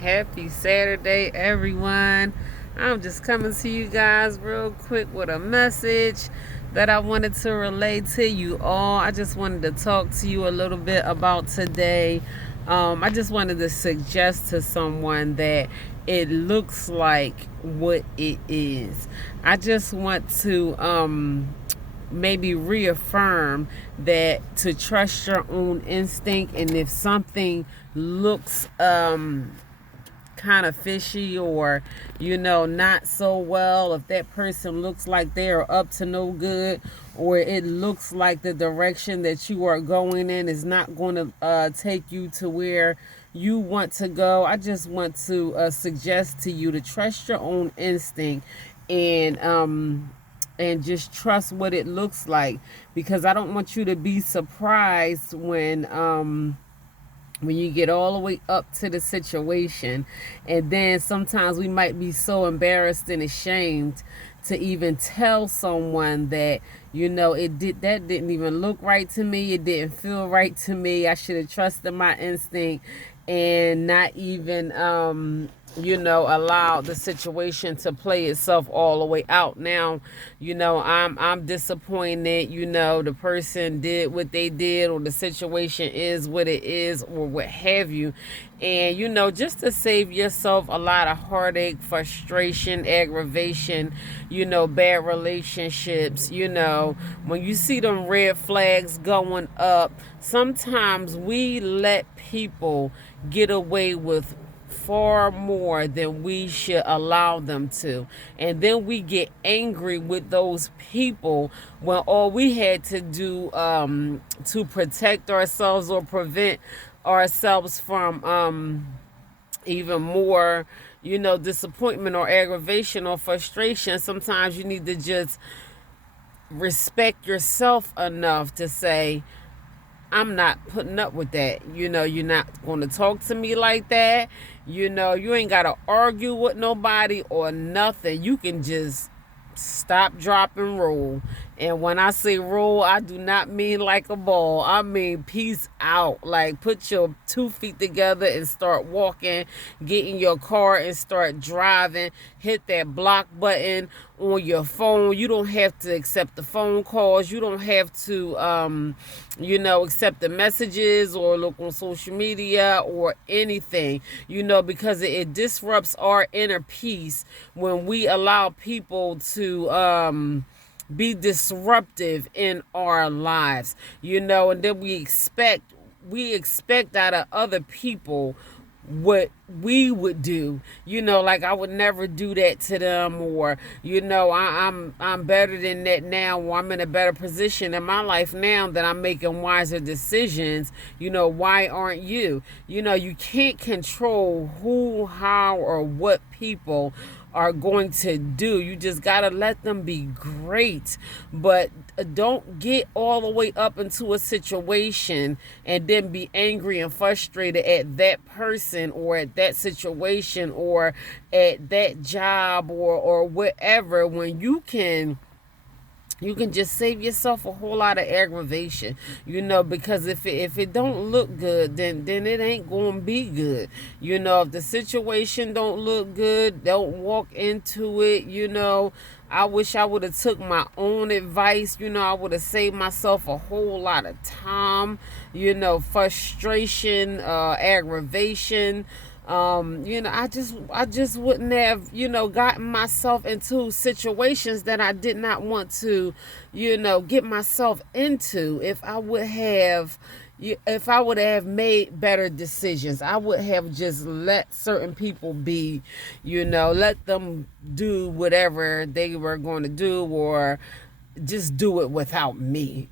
Happy Saturday, everyone. I'm just coming to you guys real quick with a message that I wanted to relay to you all. I just wanted to talk to you a little bit about today. I just wanted to suggest to someone that it looks like what it is. I just want to maybe reaffirm that to trust your own instinct, and if something looks kind of fishy, or not so well, if that person looks like they are up to no good, or it looks like the direction that you are going in is not going to take you to where you want to go, I just want to suggest to you to trust your own instinct, and just trust what it looks like, because I don't want you to be surprised when you get all the way up to the situation, and then sometimes we might be so embarrassed and ashamed to even tell someone that that didn't even look right to me, it didn't feel right to me, I should have trusted my instinct and not even allow the situation to play itself all the way out. Now, I'm disappointed, the person did what they did, or the situation is what it is, or what have you. And just to save yourself a lot of heartache, frustration, aggravation, bad relationships, when you see them red flags going up, sometimes we let people get away with far more than we should allow them to. And then we get angry with those people when all we had to do to protect ourselves or prevent ourselves from even more, disappointment or aggravation or frustration. Sometimes you need to just respect yourself enough to say, I'm not putting up with that. You're not going to talk to me like that. You ain't got to argue with nobody or nothing. You can just stop, drop, and roll. And when I say roll, I do not mean like a ball. I mean peace out. Like, put your 2 feet together and start walking. Get in your car and start driving. Hit that block button on your phone. You don't have to accept the phone calls. You don't have to, accept the messages or look on social media or anything, because it disrupts our inner peace when we allow people to be disruptive in our lives, and then we expect out of other people what we would do, like I would never do that to them, or I'm better than that now, or I'm in a better position in my life now that I'm making wiser decisions. Why aren't you? You can't control who, how, or what people are going to do. You just got to let them be great, but don't get all the way up into a situation and then be angry and frustrated at that person, or at that situation, or at that job, or whatever, when you can just save yourself a whole lot of aggravation, because if it don't look good, then it ain't going to be good. If the situation don't look good, don't walk into it. I wish I would have took my own advice. I would have saved myself a whole lot of time, frustration, aggravation. I just wouldn't have, gotten myself into situations that I did not want to, get myself into. If I would have made better decisions, I would have just let certain people be, let them do whatever they were going to do, or just do it without me,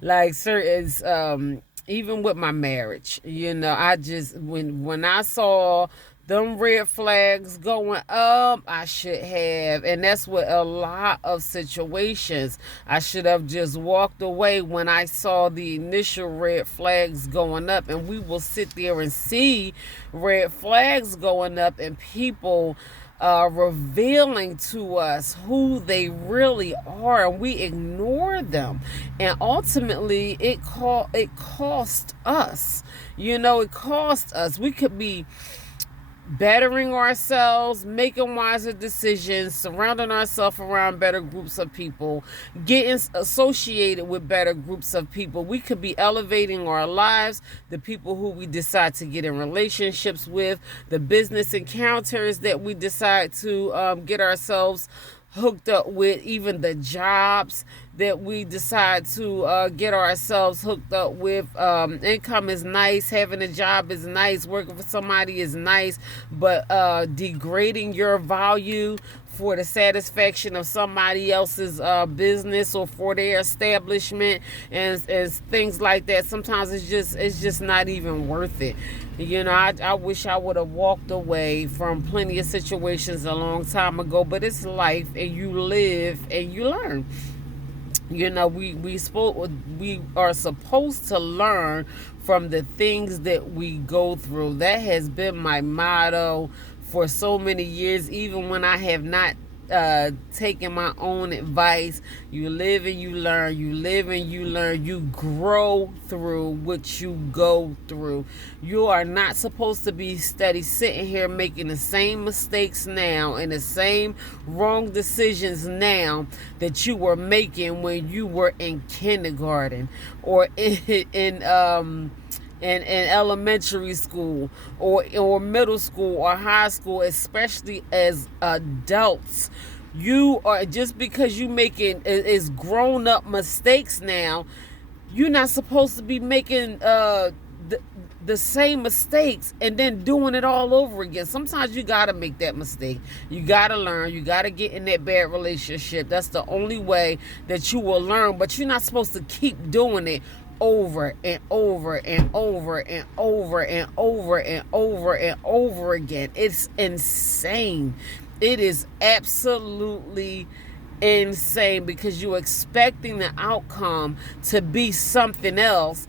like certain, even with my marriage, I just, when I saw them red flags going up, I should have, and that's what a lot of situations, I should have just walked away when I saw the initial red flags going up. And we will sit there and see red flags going up, and people revealing to us who they really are, and we ignore them, and ultimately it cost us. It cost us. We could be bettering ourselves, making wiser decisions, surrounding ourselves around better groups of people, getting associated with better groups of people. We could be elevating our lives, the people who we decide to get in relationships with, the business encounters that we decide to get ourselves hooked up with, even the jobs that we decide to get ourselves hooked up with. Income is nice, having a job is nice, working for somebody is nice, but degrading your value for the satisfaction of somebody else's business or for their establishment and things like that, sometimes it's just not even worth it. You know, I wish I would have walked away from plenty of situations a long time ago, but it's life, and you live and you learn. You know, we are supposed to learn from the things that we go through. That has been my motto for so many years, even when I have not taken my own advice. You live and you learn. You live and you learn. You grow through what you go through. You are not supposed to be steady sitting here making the same mistakes now and the same wrong decisions now that you were making when you were in kindergarten or in elementary school or middle school or high school, especially as adults. You are, just because you making is grown up mistakes now, you're not supposed to be making the same mistakes and then doing it all over again. Sometimes you gotta make that mistake. You gotta learn. You gotta get in that bad relationship. That's the only way that you will learn. But you're not supposed to keep doing it over and over and over and over and over and over and over again. It's insane. It is absolutely insane, because you're expecting the outcome to be something else,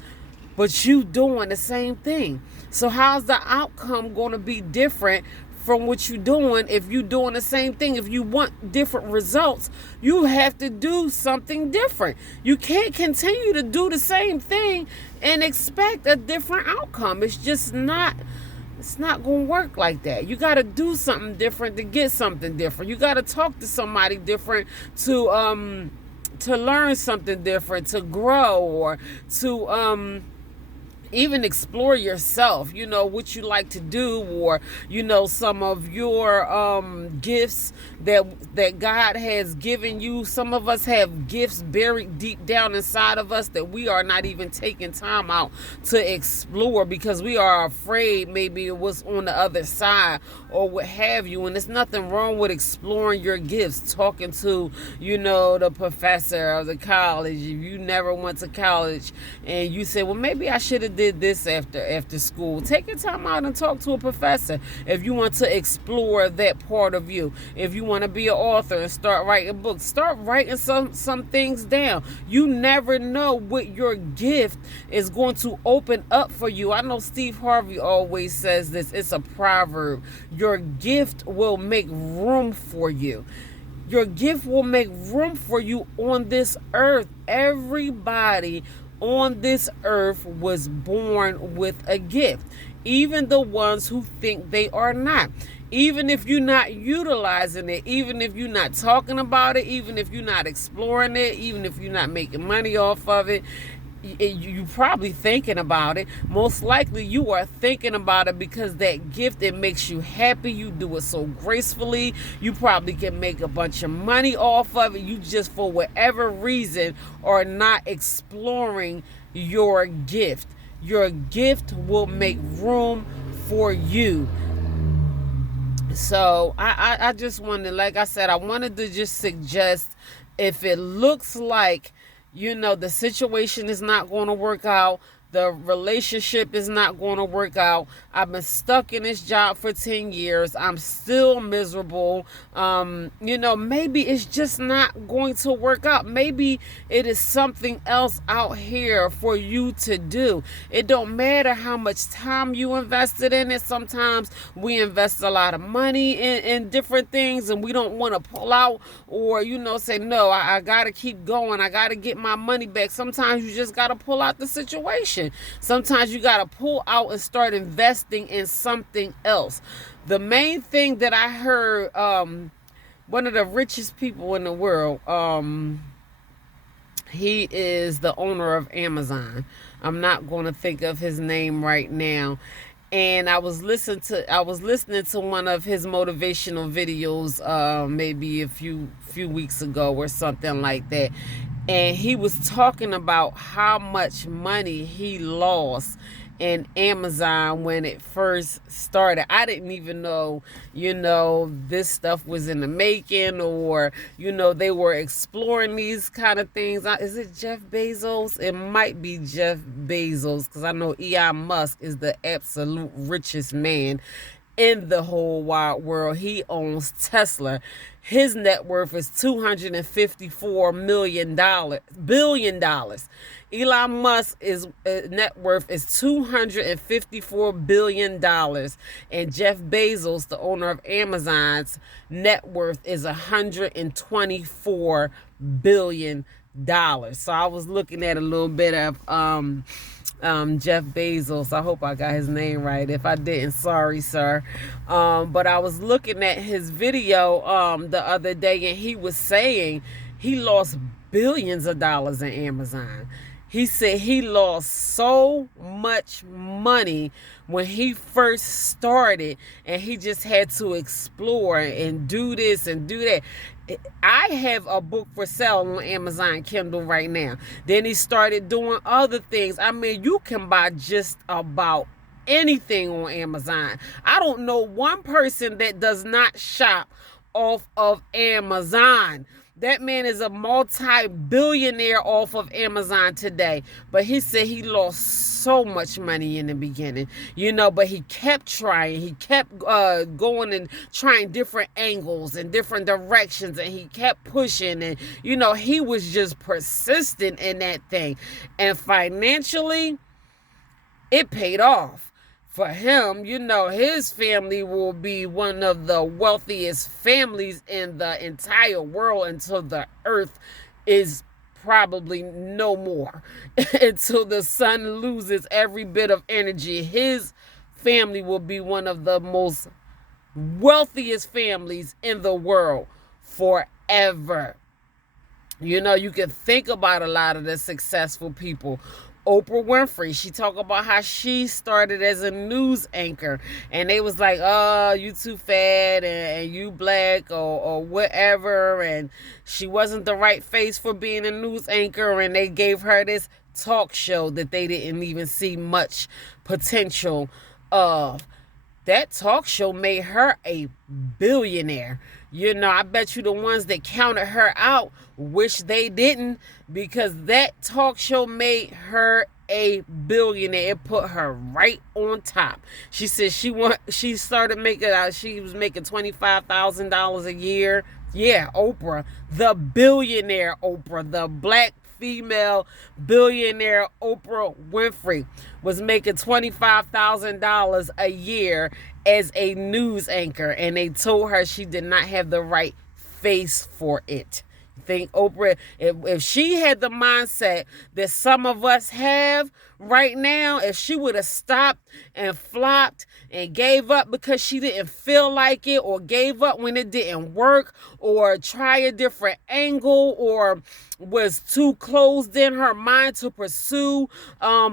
but you doing the same thing. So how's the outcome going to be different from what you're doing if you're doing the same thing? If you want different results, you have to do something different. You can't continue to do the same thing and expect a different outcome. It's just not, it's not going to work like that. You got to do something different to get something different. You got to talk to somebody different to learn something different, to grow, or to even explore yourself, you know, what you like to do, or, you know, some of your gifts that God has given you. Some of us have gifts buried deep down inside of us that we are not even taking time out to explore because we are afraid maybe it was on the other side or what have you. And there's nothing wrong with exploring your gifts, talking to, you know, the professor of the college. If you never went to college and you say, well, maybe I should have did this after school, take your time out and talk to a professor if you want to explore that part of you. If you want to be an author and start writing books, start writing some things down. You never know what your gift is going to open up for you. I know Steve Harvey always says this. It's a proverb. Your gift will make room for you. Your gift will make room for you on this earth. Everybody on this earth was born with a gift, even the ones who think they are not. Even if you're not utilizing it, even if you're not talking about it, even if you're not exploring it, even if you're not making money off of it, you're probably thinking about it. Most likely you are thinking about it because that gift, it makes you happy. You do it so gracefully. You probably can make a bunch of money off of it. You just, for whatever reason, are not exploring your gift. Your gift will make room for you. So I just wanted, like I said, I wanted to just suggest, if it looks like, you know, the situation is not going to work out, the relationship is not going to work out, I've been stuck in this job for 10 years, I'm still miserable, you know, maybe it's just not going to work out. Maybe it is something else out here for you to do. It don't matter how much time you invested in it. Sometimes we invest a lot of money in different things and we don't want to pull out, or, you know, say, no, I got to keep going, I got to get my money back. Sometimes you just got to pull out the situation. situation. Sometimes you got to pull out and start investing in something else. The main thing that I heard, one of the richest people in the world, he is the owner of Amazon. I'm not going to think of his name right now. And I was listening to one of his motivational videos, maybe a few weeks ago or something like that. And he was talking about how much money he lost in Amazon when it first started. I didn't even know, this stuff was in the making, or, they were exploring these kind of things. Is it Jeff Bezos? It might be Jeff Bezos, because I know Elon Musk is the absolute richest man in the whole wide world. He owns Tesla. His net worth is $254 billion. Elon Musk is net worth is $254 billion. And Jeff Bezos, the owner of Amazon's net worth is $124 billion. So I was looking at a little bit of Jeff Bezos. I hope I got his name right. If I didn't, sorry, sir. But I was looking at his video the other day, and he was saying he lost billions of dollars in Amazon. He said he lost so much money when he first started, and he just had to explore and do this and do that. I have a book for sale on Amazon Kindle right now. Then he started doing other things. I mean, you can buy just about anything on Amazon. I don't know one person that does not shop off of Amazon. That man is a multi-billionaire off of Amazon today. But he said he lost so much money in the beginning, but he kept trying. He kept going and trying different angles and different directions, and he kept pushing. And, he was just persistent in that thing. And financially, it paid off. For him, his family will be one of the wealthiest families in the entire world until the earth is probably no more. Until the sun loses every bit of energy, his family will be one of the most wealthiest families in the world forever. You can think about a lot of the successful people. Oprah Winfrey, she talked about how she started as a news anchor, and they was like, oh, you too fat, and you black, or whatever, and she wasn't the right face for being a news anchor, and they gave her this talk show that they didn't even see much potential of. That talk show made her a billionaire. I bet you the ones that counted her out wish they didn't, because that talk show made her a billionaire. It put her right on top. She said she started making she was making $25,000 a year. Yeah, Oprah, the billionaire Oprah, the black female billionaire Oprah Winfrey was making $25,000 a year as a news anchor, and they told her she did not have the right face for it. Think Oprah, if she had the mindset that some of us have right now, if she would have stopped and flopped and gave up because she didn't feel like it, or gave up when it didn't work, or try a different angle, or was too closed in her mind to pursue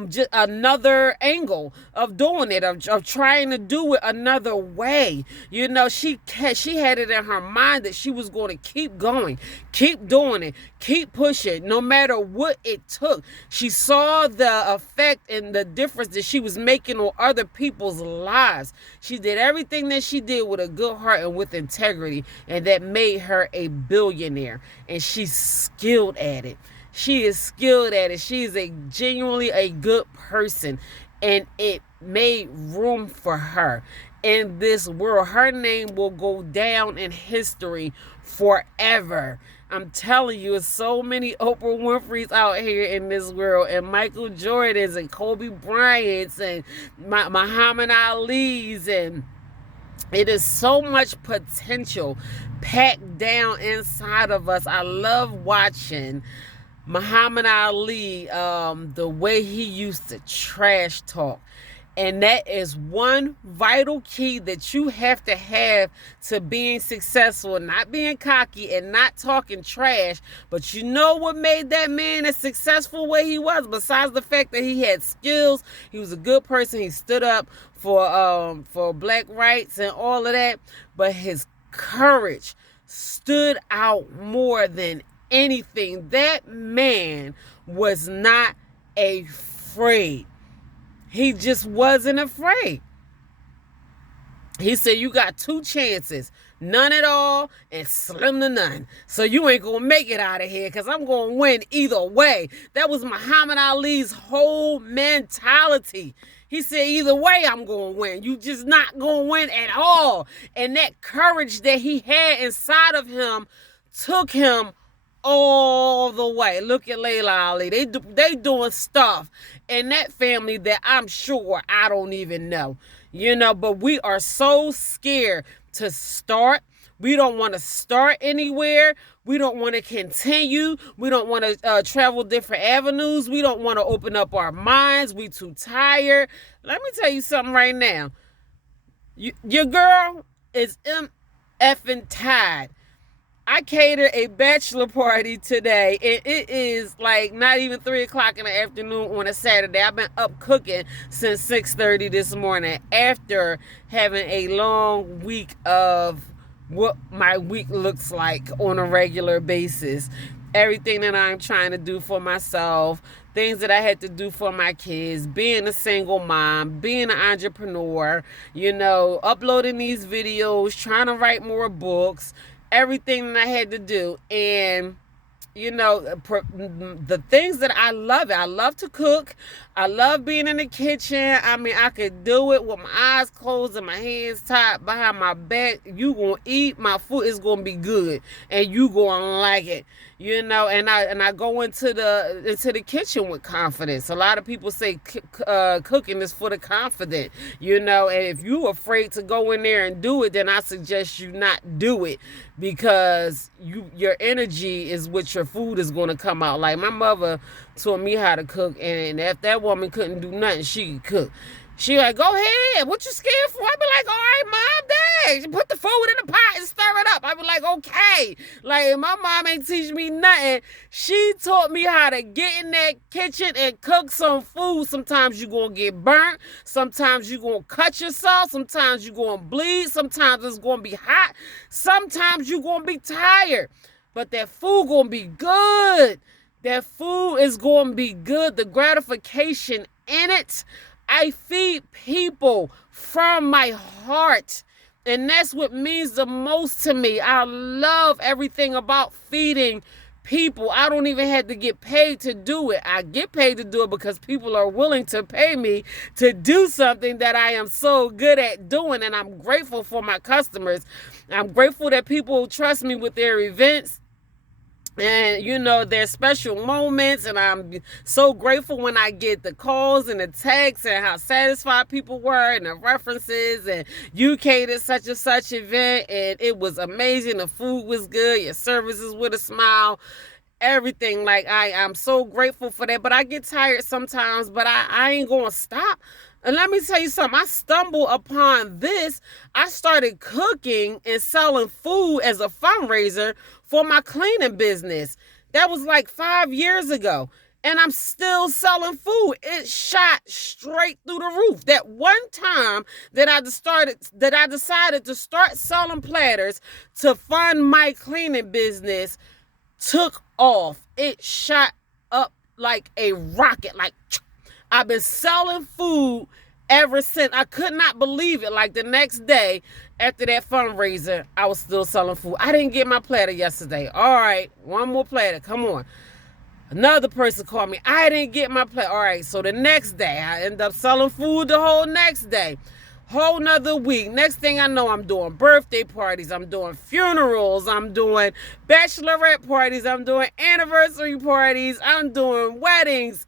just another angle of doing it, of trying to do it another way. She had it in her mind that she was going to keep going, keep doing it, keep pushing, no matter what it took. She saw the effect and the difference that she was making on other people's lives. She did everything that she did with a good heart and with integrity, and that made her a billionaire. And she's skilled at it. She is skilled at it. She is genuinely a good person, and it made room for her in this world. Her name will go down in history forever. I'm telling you, so many Oprah Winfrey's out here in this world, and Michael Jordans and Kobe Bryant's and Muhammad Ali's, and it is so much potential packed down inside of us. I love watching Muhammad Ali, the way he used to trash talk. And that is one vital key that you have to being successful, not being cocky and not talking trash. But you know what made that man as successful way he was? Besides the fact that he had skills, he was a good person. He stood up for black rights and all of that. But his courage stood out more than anything. That man was not afraid. He just wasn't afraid. He said, you got two chances, none at all and slim to none. So you ain't going to make it out of here because I'm going to win either way. That was Muhammad Ali's whole mentality. He said, either way, I'm going to win. You just not going to win at all. And that courage that he had inside of him took him all the way. Look at Layla Ali. They doing stuff in that family that I'm sure I don't even know. But we are so scared to start. We don't want to start anywhere. We don't want to continue. We don't want to travel different avenues. We don't want to open up our minds. We too tired. Let me tell you something right now. Your girl is effing tired. I catered a bachelor party today, and it is like not even 3 o'clock in the afternoon on a Saturday. I've been up cooking since 6:30 this morning after having a long week of what my week looks like on a regular basis. Everything that I'm trying to do for myself, things that I had to do for my kids, being a single mom, being an entrepreneur, uploading these videos, trying to write more books, everything that I had to do. And the things that I love to cook. I love being in the kitchen. I mean, I could do it with my eyes closed and my hands tied behind my back. You gonna eat, my food is gonna be good and you gonna like it. And I go into the kitchen with confidence. A lot of people say cooking is for the confident, and if you're afraid to go in there and do it, then I suggest you not do it, because your energy is what your food is going to come out like. My mother taught me how to cook, and if that woman couldn't do nothing, she could cook. She like, go ahead. What you scared for? I be like, all right, Mom, dang. Put the food in the pot and stir it up. I be like, okay. Like, my mom ain't teach me nothing. She taught me how to get in that kitchen and cook some food. Sometimes you going to get burnt. Sometimes you going to cut yourself. Sometimes you going to bleed. Sometimes it's going to be hot. Sometimes you going to be tired. But that food going to be good. That food is going to be good. The gratification in it. I feed people from my heart, and that's what means the most to me. I love everything about feeding people. I don't even have to get paid to do it. I get paid to do it because people are willing to pay me to do something that I am so good at doing, and I'm grateful for my customers. I'm grateful that people trust me with their events. And, there's special moments, and I'm so grateful when I get the calls and the texts and how satisfied people were and the references, and you catered such and such event, and it was amazing. The food was good. Your services with a smile. Everything. Like, I'm so grateful for that. But I get tired sometimes, but I ain't going to stop. And let me tell you something. I stumbled upon this. I started cooking and selling food as a fundraiser for my cleaning business. That was like 5 years ago. And I'm still selling food. It shot straight through the roof. That one time that I decided to start selling platters to fund my cleaning business took off. It shot up like a rocket. Like, I've been selling food ever since. I could not believe it. Like, the next day after that fundraiser, I was still selling food. I didn't get my platter yesterday. All right, one more platter. Come on. Another person called me. I didn't get my platter. All right, so the next day, I end up selling food the whole next day. Whole nother week. Next thing I know, I'm doing birthday parties. I'm doing funerals. I'm doing bachelorette parties. I'm doing anniversary parties. I'm doing weddings.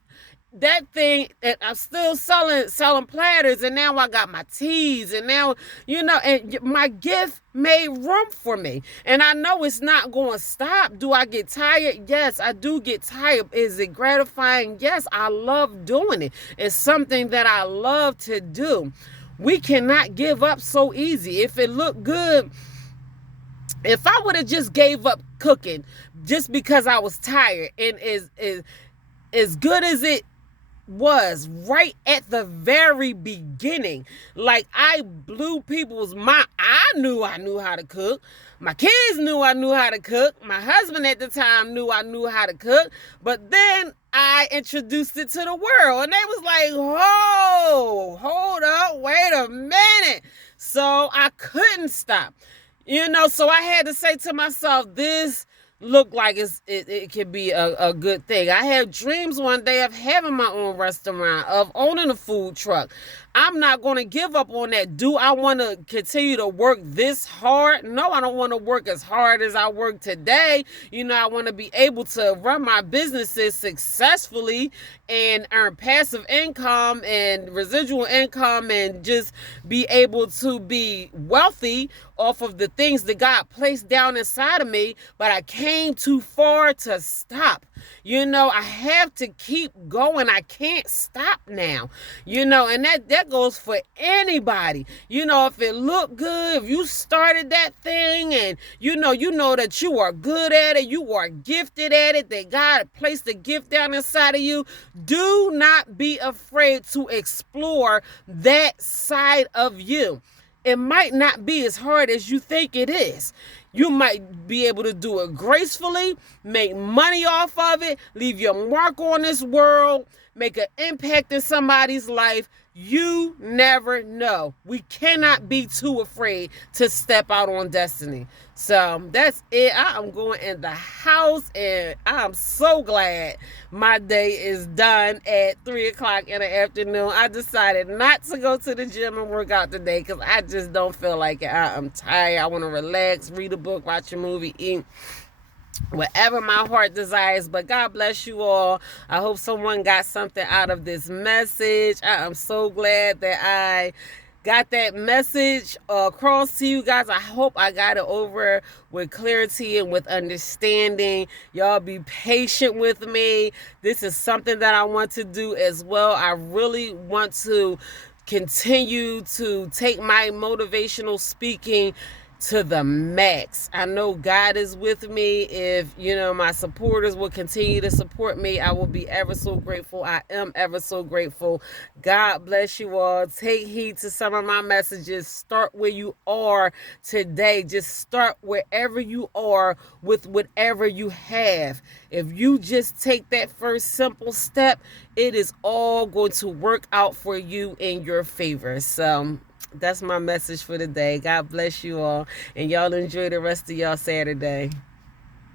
that thing, and I'm still selling platters, and now I got my teas, and now, and my gift made room for me. And I know it's not going to stop. Do I get tired? Yes, I do get tired. Is it gratifying? Yes, I love doing it. It's something that I love to do. We cannot give up so easy. If it looked good, if I would have just gave up cooking just because I was tired, and as good as it was right at the very beginning, like I blew people's mind. I knew how to cook. My kids knew I knew how to cook. My husband at the time knew I knew how to cook. But then I introduced it to the world, and they was like, "Oh, hold up, wait a minute." So I couldn't stop. So I had to say to myself, this look like it could be a good thing. I have dreams one day of having my own restaurant, of owning a food truck. I'm not going to give up on that. Do I want to continue to work this hard? No, I don't want to work as hard as I work today. I want to be able to run my businesses successfully and earn passive income and residual income, and just be able to be wealthy off of the things that God placed down inside of me. But I came too far to stop. I have to keep going. I can't stop now. And that goes for anybody. If it looked good, if you started that thing, and you know that you are good at it, you are gifted at it, that God placed the gift down inside of you, do not be afraid to explore that side of you. It might not be as hard as you think it is. You might be able to do it gracefully, make money off of it, leave your mark on this world, make an impact in somebody's life. You never know. We cannot be too afraid to step out on destiny. So that's it. I am going in the house, and I'm so glad my day is done at 3 o'clock in the afternoon. I decided not to go to the gym and work out today because I just don't feel like it. I'm tired. I want to relax, read a book, watch a movie, eat, whatever my heart desires. But God bless you all. I hope someone got something out of this message. I am so glad that I got that message across to you guys. I hope I got it over with clarity and with understanding. Y'all be patient with me. This is something that I want to do as well. I really want to continue to take my motivational speaking to the max. I know God is with me. If my supporters will continue to support me, I will be ever so grateful. I am ever so grateful. God bless you all. Take heed to some of my messages. Start where you are today. Just start wherever you are with whatever you have. If you just take that first simple step, it is all going to work out for you in your favor. So that's my message for today. God bless you all, and y'all enjoy the rest of y'all Saturday.